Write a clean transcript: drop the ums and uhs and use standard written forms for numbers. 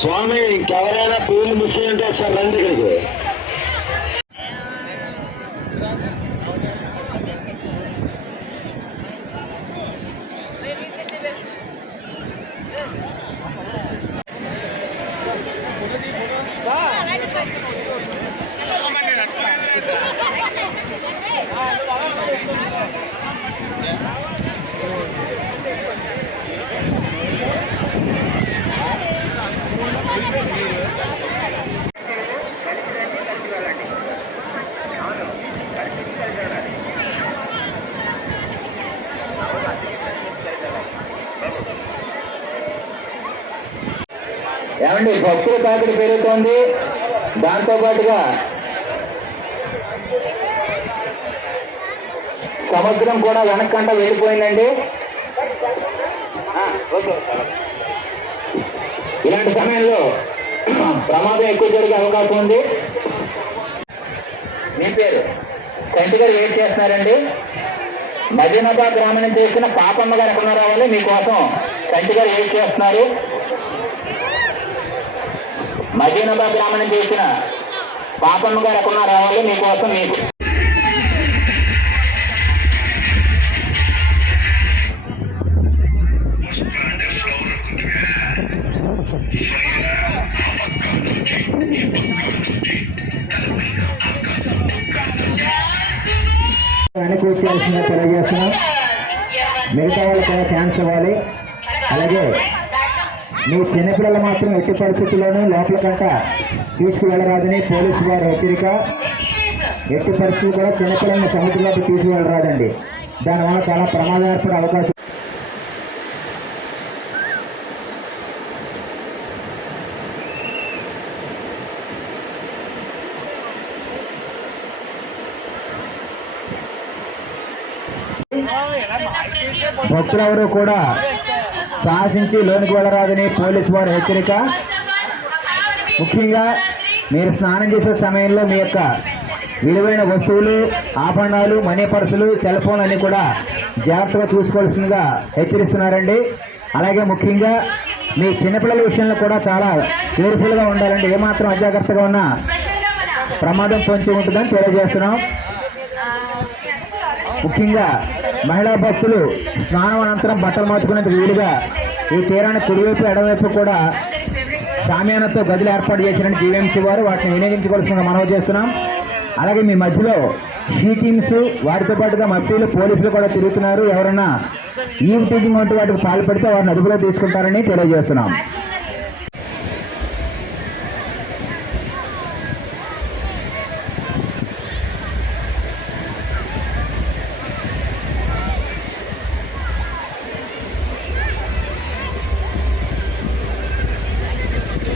స్వామి ఇంకెవరైనా పూలు మిస్ అంటే ఒకసారి రండి ఇక్కడికి. ఏమండి భక్తుల తాకిడి పెరుగుతోంది. దాంతో పాటుగా సముద్రం కూడా వెనక్కంట వెళ్ళిపోయిందండి. ఇలాంటి సమయంలో ప్రమాదం ఎక్కువ జరిగే అవకాశం ఉంది. మీ పేరు చంటి గారు వెయిట్ చేస్తున్నారండి. మదీనాబాద్ గ్రామం నుంచి వచ్చిన పాపమ్మ గారు ఎక్కడ రావాలి మీకోసం చంటి గారు వెయిట్ చేస్తున్నారు. మదీనాబాద్ గ్రామం నుంచి వచ్చిన పాపమ్మ గారు ఎక్కడ రావాలి మీకోసం మీకు అనుకూర్చాల్సిందిగా తెలియజేస్తున్నాం. మిగతా వాళ్ళకి ఛాన్స్ ఇవ్వాలి. అలాగే మీ చిన్నపిల్లలు మాత్రం ఎట్టి పరిస్థితుల్లోనూ లోపల కంట తీసుకువెళ్ళరాదని పోలీసు వారి హెచ్చరిక. ఎట్టి పరిస్థితులు కూడా చిన్నపిల్లల్ని సముద్రంలోకి తీసుకువెళ్ళరాదండి. దానివల్ల చాలా ప్రమాదం ఏర్పడే అవకాశం. భక్తులెవరూ కూడా సాహసించి లోనికి వెళ్ళరాదని పోలీసు వారి హెచ్చరిక. ముఖ్యంగా మీరు స్నానం చేసే సమయంలో మీ యొక్క విలువైన వస్తువులు, ఆభరణాలు, మనీ పర్సులు, సెల్ ఫోన్ అన్ని కూడా జాగ్రత్తగా చూసుకోవాల్సిందిగా హెచ్చరిస్తున్నారండి. అలాగే ముఖ్యంగా మీ చిన్నపిల్లల విషయంలో కూడా చాలా కేర్ఫుల్గా ఉండాలండి. ఏమాత్రం అజాగ్రత్తగా ఉన్నా ప్రమాదం పొంచి ఉంటుందని తెలియజేస్తున్నాం. ముఖ్యంగా మహిళా భక్తులు స్నానం అనంతరం బట్టలు మార్చుకునేందుకు వీలుగా ఈ తీరాన్ని కుడివైపు ఎడవైపు కూడా షామియానాతో గదులు ఏర్పాటు చేసినట్టు జీవీఎంసీ వారు వాటిని వినియోగించుకోవాల్సిందిగా మనవి చేస్తున్నాం. అలాగే మీ మధ్యలో షీ టీమ్స్ వాటితో పాటుగా మఫ్టీలు పోలీసులు కూడా తిరుగుతున్నారు. ఎవరైనా ఈవ్ టీజింగ్ వంటి వాటికి పాల్పడితే వారిని అదుపులో తీసుకుంటారని తెలియజేస్తున్నాం.